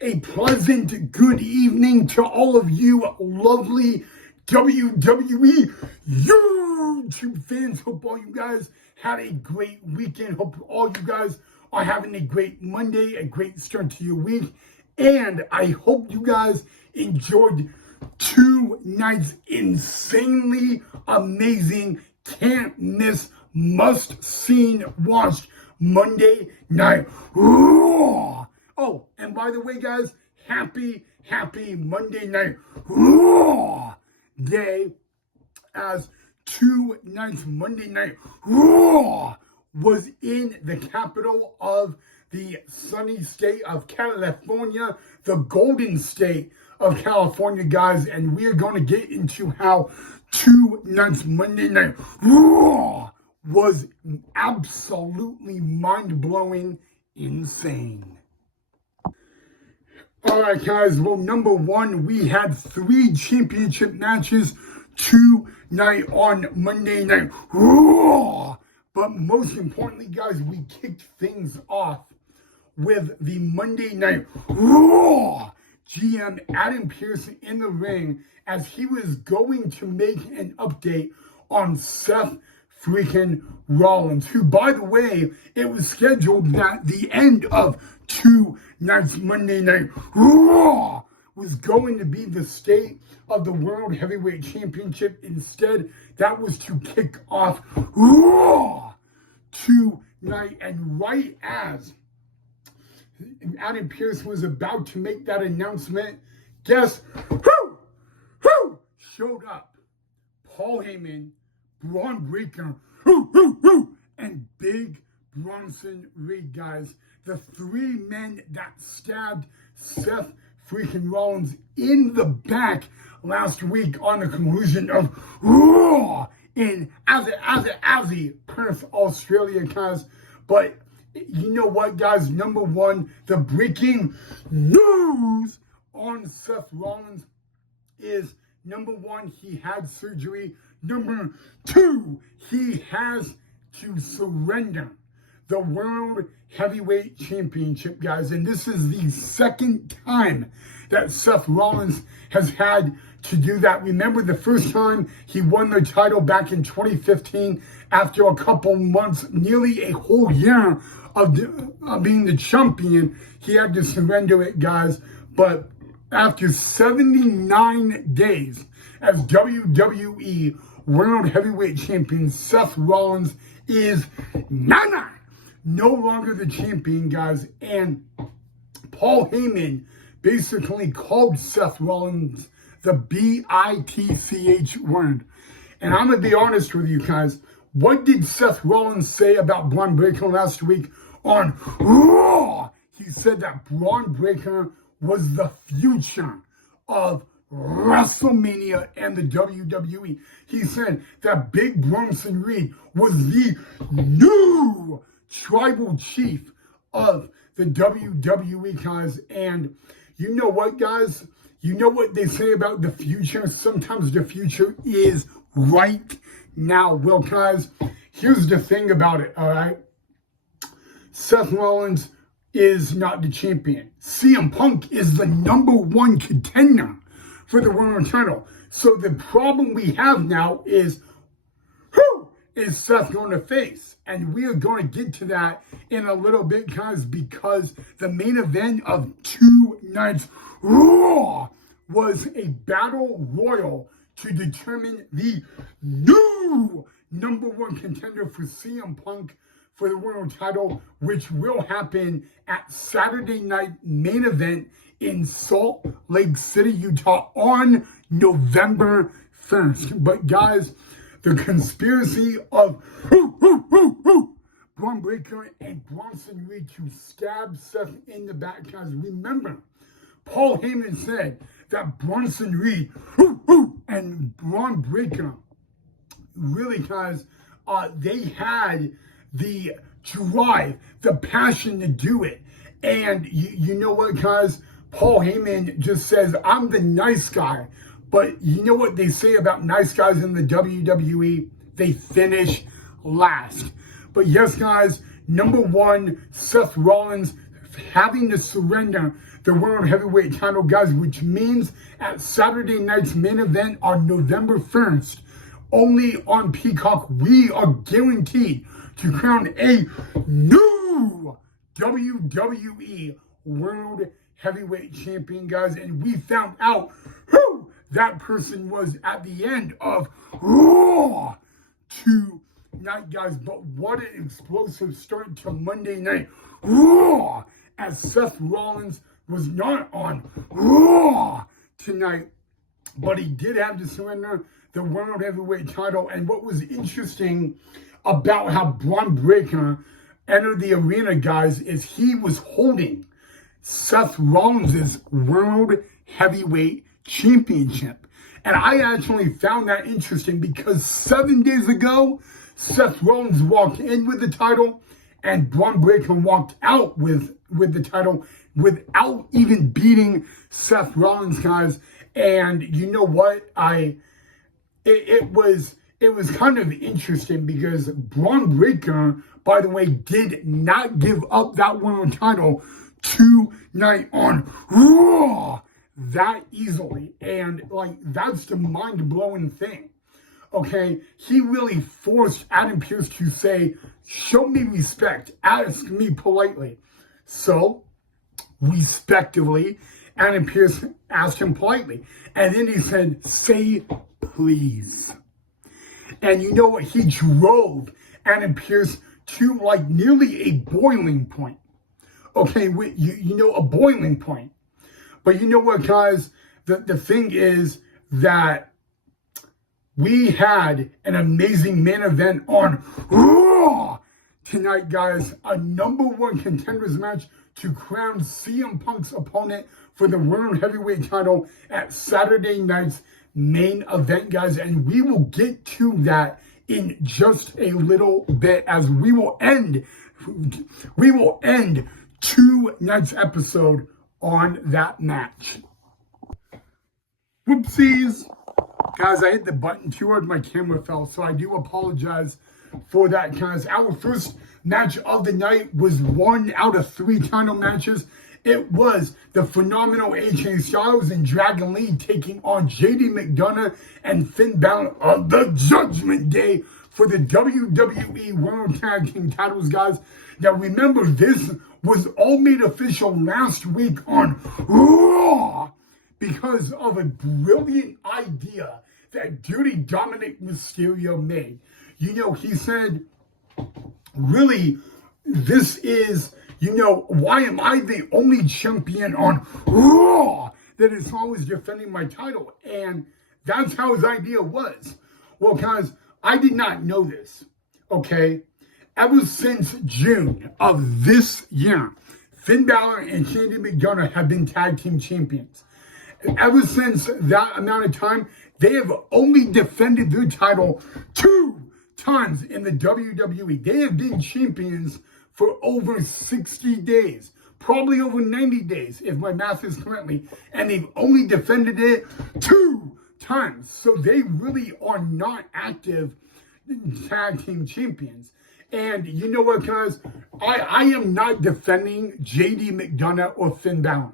A pleasant good evening to all of you lovely WWE YouTube fans. Hope all you guys had a great weekend. Hope all you guys are having a great Monday, a great start to your week. And I hope you guys enjoyed 2 nights insanely amazing, can't miss, must-seen, watched Monday Night Raw. Oh, and by the way, guys, happy Monday Night Raw day, as 2 nights Monday Night Raw was in the capital of the sunny state of California, the Golden State of California, guys, and we are going to get into how 2 nights Monday Night Raw was absolutely mind-blowing, insane. All right, guys. Well, number one, we had 3 championship matches tonight on Monday Night Raw. But most importantly, guys, we kicked things off with the Monday Night Raw GM Adam Pearce in the ring as he was going to make an update on Seth freaking Rollins, who, by the way, it was scheduled that the end of 2 nights Monday Night Raw was going to be the state of the World Heavyweight Championship. Instead, that was to kick off Raw tonight. And right as Adam Pearce was about to make that announcement, guess who showed up? Paul Heyman, Braun Breaker, and Big Bronson Reed, guys. The 3 men that stabbed Seth freaking Rollins in the back last week on the conclusion of Raw in Aussie, Perth, Australia, guys. But you know what, guys? Number one, the breaking news on Seth Rollins is, number one, he had surgery. Number 2, he has to surrender the World Heavyweight Championship, guys. And this is the 2nd time that Seth Rollins has had to do that. Remember, the first time he won the title back in 2015 after a couple months, nearly a whole year of being the champion, he had to surrender it, guys. But after 79 days as WWE World Heavyweight Champion, Seth Rollins is no longer the champion, guys. And Paul Heyman basically called Seth Rollins the B-I-T-C-H word. And I'm going to be honest with you guys. What did Seth Rollins say about Braun Breaker last week on Raw? He said that Braun Breaker was the future of WrestleMania and the WWE. He said that Big Bronson Reed was the new tribal chief of the WWE, guys. And you know what, guys? You know what they say about the future? Sometimes the future is right now. Well, guys, here's the thing about it, all right? Seth Rollins is not the champion. CM Punk is the number 1 contender for the world title. So the problem we have now is, who is Seth going to face? And we are going to get to that in a little bit, guys, because the main event of 2 nights Raw was a battle royal to determine the new number 1 contender for CM Punk for the world title, which will happen at Saturday night main event in Salt Lake City, Utah on November 1st. But guys, the conspiracy of Braun Breaker and Bronson Reed to stab Seth in the back, guys, remember, Paul Heyman said that Bronson Reed and Braun Breaker, really, guys, they had the drive, the passion to do it. And you know what, guys? Paul Heyman just says, I'm the nice guy. But you know what they say about nice guys in the WWE? They finish last. But yes, guys, number 1, Seth Rollins having to surrender the World Heavyweight title, guys, which means at Saturday night's main event on November 1st, only on Peacock, we are guaranteed to crown a new WWE World Heavyweight Champion, guys. And we found out who that person was at the end of Raw tonight, guys. But what an explosive start to Monday Night Raw, as Seth Rollins was not on Raw tonight, but he did have to surrender the World Heavyweight title. And what was interesting about how Braun Breaker entered the arena, guys, is he was holding Seth Rollins' World Heavyweight Championship. And I actually found that interesting because 7 days ago, Seth Rollins walked in with the title and Braun Breaker walked out with the title without even beating Seth Rollins, guys. And you know what? It was kind of interesting because Braun Breaker, by the way, did not give up that world title tonight on Raw that easily. And like, that's the mind-blowing thing. Okay, he really forced Adam Pearce to say, show me respect, ask me politely. So, respectively, Adam Pearce asked him politely. And then he said, say please. And you know what? He drove Adam Pearce to like nearly a boiling point. Okay, you know, a boiling point. But you know what, guys? The thing is that we had an amazing main event on Raw tonight, guys. A #1 contenders match to crown CM Punk's opponent for the World Heavyweight title at Saturday night's main event, guys. And we will get to that in just a little bit, as we will end tonight's episode on that match. Whoopsies. Guys, I hit the button too hard, my camera fell, so I do apologize for that, guys. Our first match of the night was 1 out of 3 title matches. It was the phenomenal AJ Styles and Dragon Lee taking on JD McDonough and Finn Balor of the Judgment Day for the WWE World Tag Team titles, guys. Now remember, this was all made official last week on Raw because of a brilliant idea that Dirty Dominic Mysterio made. You know, he said, really, this is, you know, why am I the only champion on Raw that is always defending my title? And that's how his idea was. Well, guys, I did not know this, okay? Ever since June of this year, Finn Balor and JD McDonough have been tag team champions. Ever since that amount of time, they have only defended their title 2 times in the WWE. They have been champions for over 60 days, probably over 90 days, if my math is correctly, and they've only defended it 2 times. So they really are not active tag team champions. And you know what, guys? I am not defending JD McDonough or Finn Balor.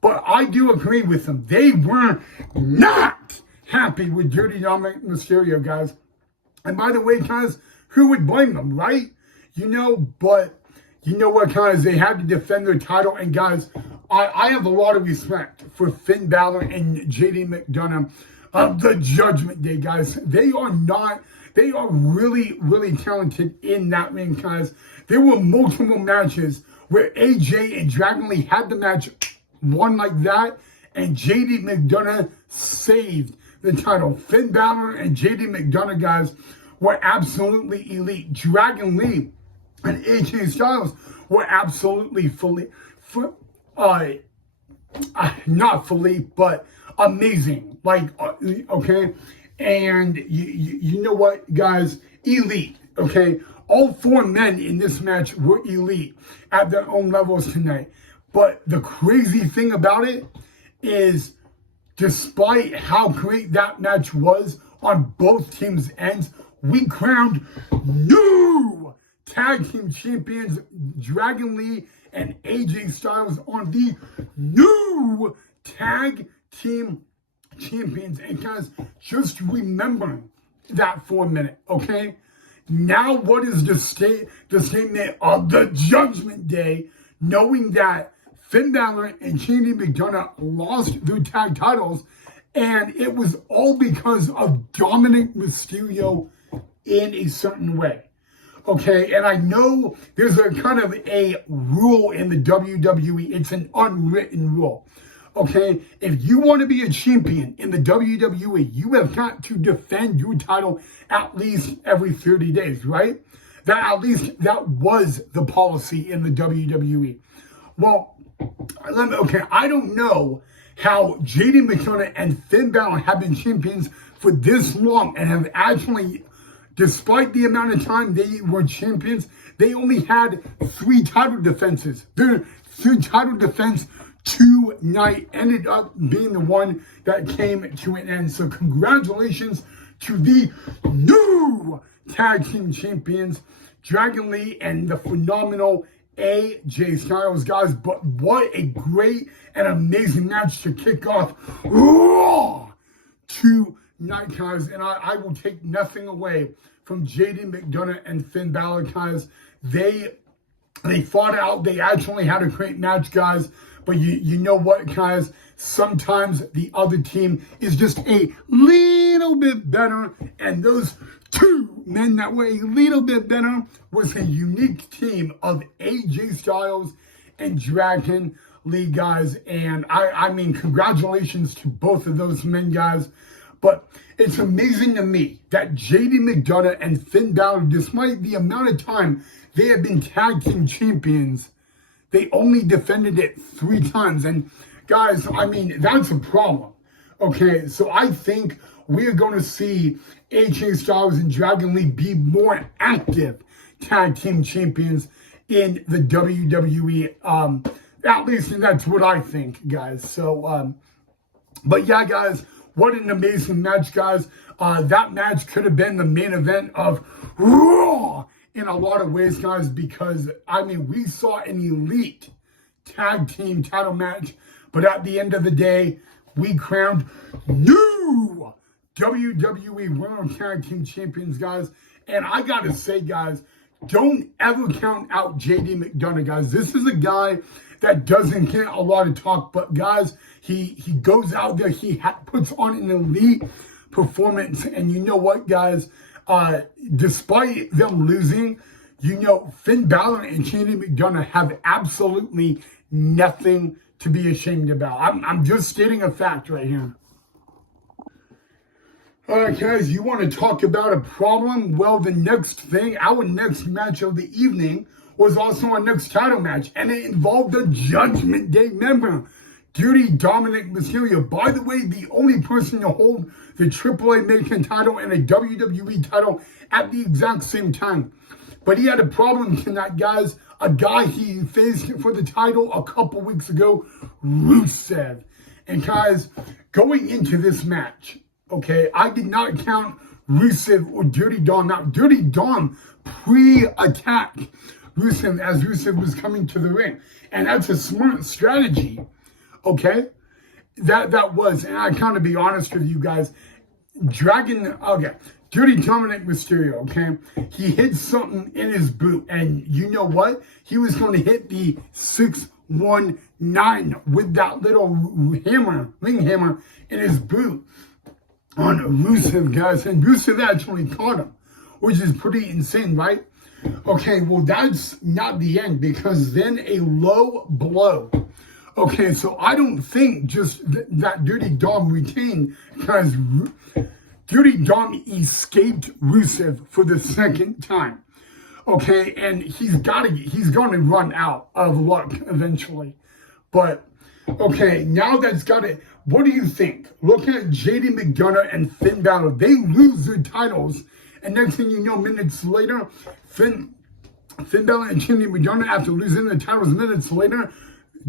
But I do agree with them. They were not happy with Dirty Dominic Mysterio, guys. And by the way, guys, who would blame them, right? You know, but you know what, guys? They had to defend their title. And, guys, I have a lot of respect for Finn Balor and JD McDonough of the Judgment Day, guys. They are really, really talented in that ring, guys. There were multiple matches where AJ and Dragon Lee had the match won like that, and JD McDonough saved the title. Finn Balor and JD McDonough, guys, were absolutely elite. Dragon Lee and AJ Styles were absolutely not fully, but amazing. Like, okay? And you know what, guys? Elite, okay? All 4 men in this match were elite at their own levels tonight. But the crazy thing about it is, despite how great that match was on both teams' ends, we crowned new tag team champions Dragon Lee and AJ Styles on the new tag team champions. And guys, just remember that for a minute, okay? Now, what is the statement of the Judgment Day, knowing that Finn Balor and JD McDonough lost their tag titles, and it was all because of Dominic Mysterio in a certain way. Okay, and I know there's a kind of a rule in the WWE. It's an unwritten rule. Okay, if you want to be a champion in the WWE, you have got to defend your title at least every 30 days, right? That was the policy in the WWE. Well, I don't know how JD McDonough and Finn Balor have been champions for this long and have actually, despite the amount of time they were champions, they only had 3 title defenses. Their 3 title defense tonight ended up being the one that came to an end. So congratulations to the new tag team champions, Dragon Lee and the phenomenal AJ Styles, guys. But what a great and amazing match to kick off Raw tonight, guys. And I will take nothing away from JD McDonough and Finn Balor, guys. They fought out. They actually had a great match, guys. But you know what, guys? Sometimes the other team is just a little bit better. And those 2 men that were a little bit better was a unique team of AJ Styles and Dragon Lee, guys. And I mean, congratulations to both of those men, guys. But it's amazing to me that JD McDonough and Finn Balor, despite the amount of time they have been tag team champions, they only defended it 3 times. And guys, I mean, that's a problem. Okay, so I think we're going to see AJ Styles and Dragon Lee be more active tag team champions in the WWE. At least that's what I think, guys. So, but yeah, guys, what an amazing match, guys. That match could have been the main event of Raw in a lot of ways, guys, because, I mean, we saw an elite tag team title match, but at the end of the day, we crowned new WWE World Tag Team Champions, guys. And I gotta say, guys, don't ever count out JD McDonough, guys. This is a guy that doesn't get a lot of talk, but guys, he goes out there, he puts on an elite performance. And you know what, guys? Despite them losing, you know, Finn Balor and JD McDonough have absolutely nothing to be ashamed about. I'm just stating a fact right here. All right, guys, you want to talk about a problem? Well, the next thing, our next match of the evening was also our next title match, and it involved a Judgment Day member, Dirty Dominic Mysterio. By the way, the only person to hold the AAA American title and a WWE title at the exact same time. But he had a problem tonight, guys. A guy he faced for the title a couple weeks ago, Rusev. And guys, going into this match, okay, I did not count Rusev or Dirty Dom out. Dirty Dom pre-attacked Rusev as Rusev was coming to the ring. And that's a smart strategy, okay? That was, and I kind of be honest with you guys, Dirty Dominic Mysterio, okay? He hit something in his boot, and you know what? He was going to hit the 619 with that little ring hammer in his boot on Rusev, guys. And Rusev actually caught him, which is pretty insane, right? Okay, well, that's not the end, because then a low blow. Okay, so I don't think just that Dirty Dom retained, because Dirty Dom escaped Rusev for the second time. Okay, and he's going to run out of luck eventually. But, okay, now that's got it. What do you think? Looking at JD McDonough and Finn Balor, they lose their titles, and next thing you know, minutes later, Finn Balor and JD McDonough, after losing their titles minutes later,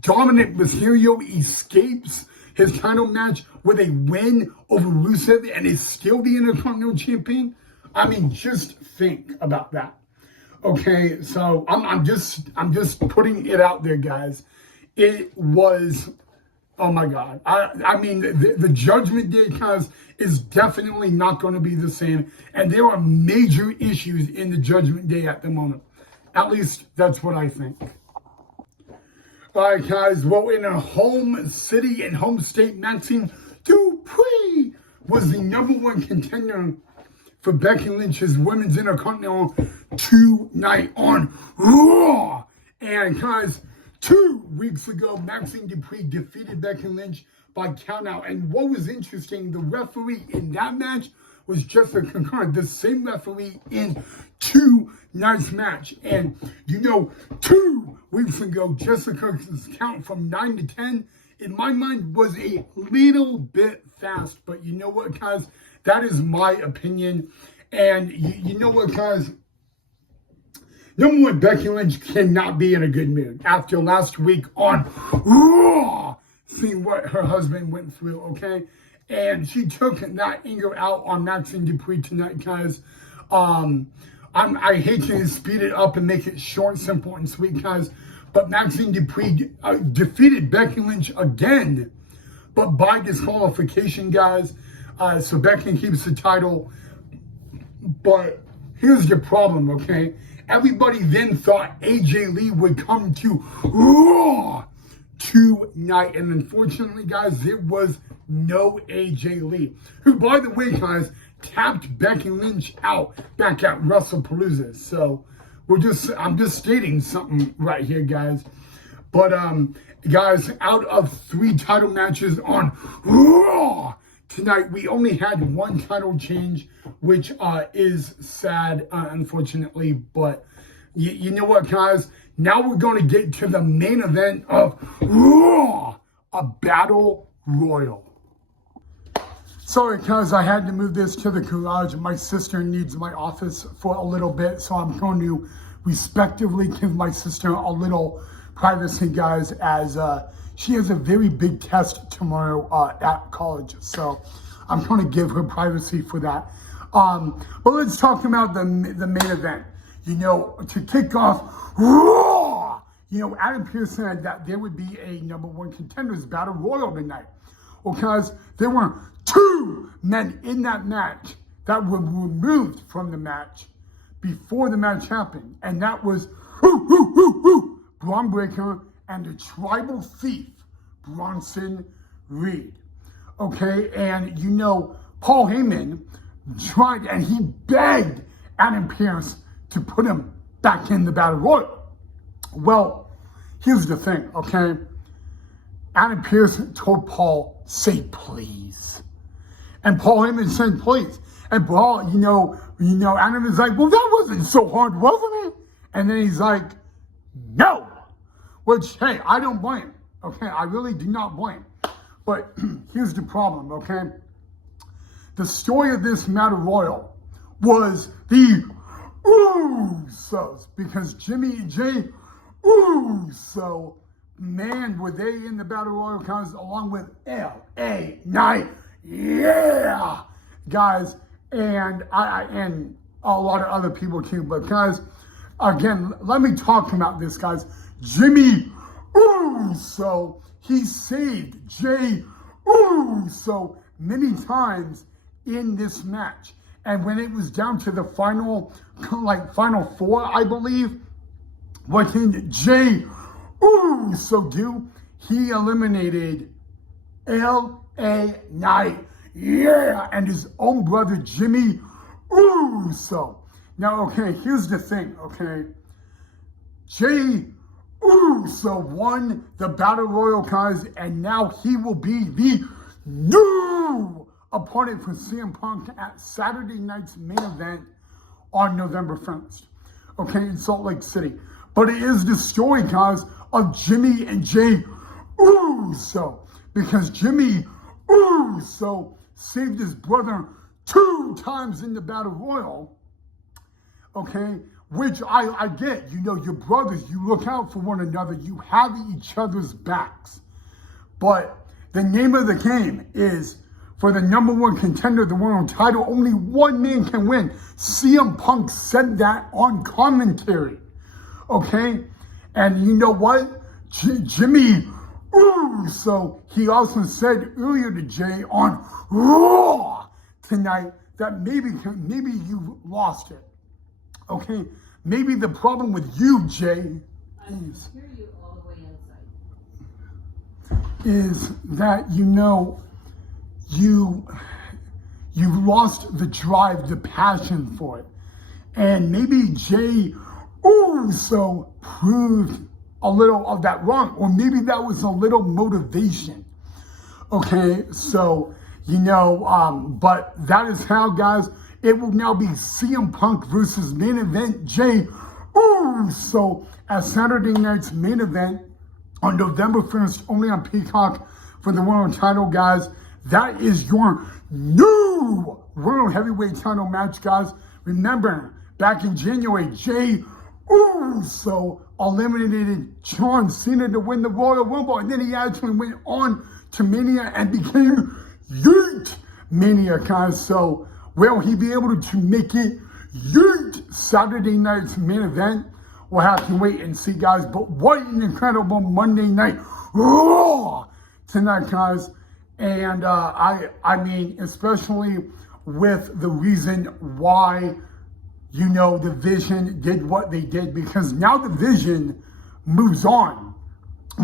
Dominic Mysterio escapes his title match with a win over Rusev and is still the Intercontinental Champion. I mean, just think about that. Okay, so I'm just putting it out there, guys. It was, oh my God. I mean the Judgment Day, guys, is definitely not going to be the same, and there are major issues in the Judgment Day at the moment. At least that's what I think. All right, guys. Well, in her home city and home state, Maxine Dupree was the #1 contender for Becky Lynch's Women's Intercontinental tonight on Raw. And guys, 2 weeks ago, Maxine Dupree defeated Becky Lynch by countout. And what was interesting, the referee in that match was Jessica Concurrent, the same referee in tonight's match. And 2 weeks ago, Jessica's count from 9 to 10, in my mind, was a little bit fast. But you know what, guys? That is my opinion. And you know what, guys? #1, Becky Lynch cannot be in a good mood after last week on Raw, seeing what her husband went through, okay? And she took that anger out on Maxine Dupree tonight, guys. I hate to speed it up and make it short, simple, and sweet, guys. But Maxine Dupree defeated Becky Lynch again, but by disqualification, guys. So Becky keeps the title. But here's the problem, okay? Everybody then thought AJ Lee would come to Raw tonight. And unfortunately, guys, there was no AJ Lee. Who, by the way, guys, tapped Becky Lynch out back at WrestlePalooza. So I'm just stating something right here, guys. But guys, out of 3 title matches on Raw tonight, we only had 1 title change, which is sad, unfortunately. But you know what, guys? Now we're going to get to the main event of Raw, a Battle Royal. Sorry, guys, I had to move this to the garage. My sister needs my office for a little bit, so I'm going to respectively give my sister a little privacy, guys, as she has a very big test tomorrow at college. So I'm going to give her privacy for that. But let's talk about the main event. To kick off Raw, Adam Pearce said that there would be a #1 contenders battle royal tonight. Well, guys, there were 2 men in that match that were removed from the match before the match happened. And that was Braun Breaker and the tribal thief, Bronson Reed. Okay, and Paul Heyman tried and he begged Adam Pearce to put him back in the Battle Royal. Well, here's the thing, okay? Adam Pearce told Paul, say please. And Paul Heyman said please. And Paul, Adam is like, well, that wasn't so hard, wasn't it? And then he's like, no. Which, hey, I don't blame. Okay, I really do not blame. But here's the problem, okay? The story of this Battle Royal was the Usos, because Jimmy and Jay Uso, man, were they in the Battle Royal, guys, along with LA Knight, yeah, guys, and and a lot of other people too. But guys, again, let me talk about this, guys. Jimmy Uso, he saved Jay Uso many times in this match. And when it was down to the final 4, I believe, what did Jay Uso do? He eliminated LA Knight, yeah, and his own brother Jimmy Uso. Now, okay, here's the thing, okay? Jay Uso won the Battle Royal, guys, and now he will be the new opponent for CM Punk at Saturday night's main event on November 1st, okay, in Salt Lake City. But it is the story, guys, of Jimmy and Jay Uso, because Jimmy Uso saved his brother 2 times in the Battle Royal, okay, which I get. Your brothers, you look out for one another, you have each other's backs. But the name of the game is for the number one contender of the world title, only one man can win. CM Punk said that on commentary. Okay? And you know what? Jimmy Uso, he also said earlier to Jay on Raw tonight that maybe you lost it. Okay? Maybe the problem with you, Jay, is that you lost the drive, the passion for it. And maybe Jay Uso proved a little of that wrong, or maybe that was a little motivation. Okay, so, but that is how, guys, it will now be CM Punk versus main event Jay Uso as Saturday night's main event on November 1st, only on Peacock for the world title, guys. That is your new world heavyweight title match, guys. Remember, back in January, Jay Uso eliminated John Cena to win the Royal Rumble, and then he actually went on to Mania and became Yeet Mania, guys. So, will he be able to make it Yeet Saturday night's main event? We'll have to wait and see, guys. But what an incredible Monday Night Raw tonight, guys. And I mean, especially with the reason why, the Vision did what they did, because now the Vision moves on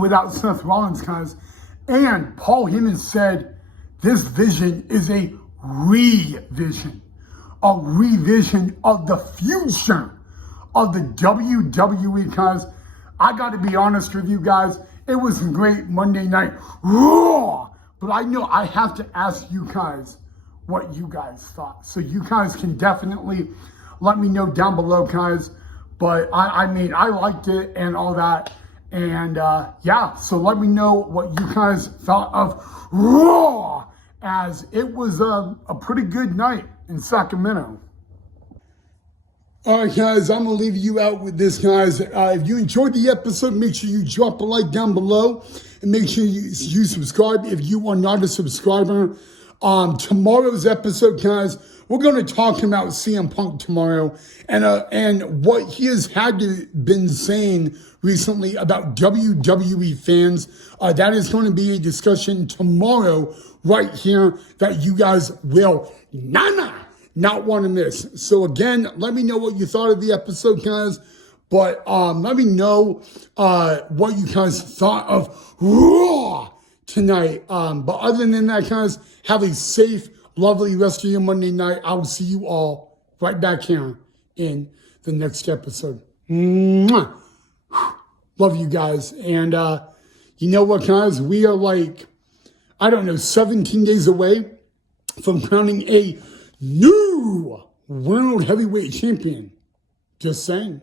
without Seth Rollins, guys. And Paul Heyman said this Vision is a revision of the future of the WWE, guys. I got to be honest with you guys. It was a great Monday Night Raw. But I know I have to ask you guys what you guys thought. So you guys can definitely let me know down below, guys. But I mean, I liked it and all that. And yeah, so let me know what you guys thought of Raw, as it was a pretty good night in Sacramento. All right, guys, I'm going to leave you out with this, guys. If you enjoyed the episode, make sure you drop a like down below. And make sure you subscribe if you are not a subscriber. Tomorrow's episode, guys, we're going to talk about CM Punk tomorrow and what he has been saying recently about WWE fans. That is going to be a discussion tomorrow right here that you guys will not want to miss. So again, let me know what you thought of the episode, guys. But let me know what you guys thought of Raw tonight. But other than that, guys, have a safe, lovely rest of your Monday night. I will see you all right back here in the next episode. Mwah. Love you guys. And you know what, guys? We are 17 days away from crowning a new World Heavyweight Champion. Just saying.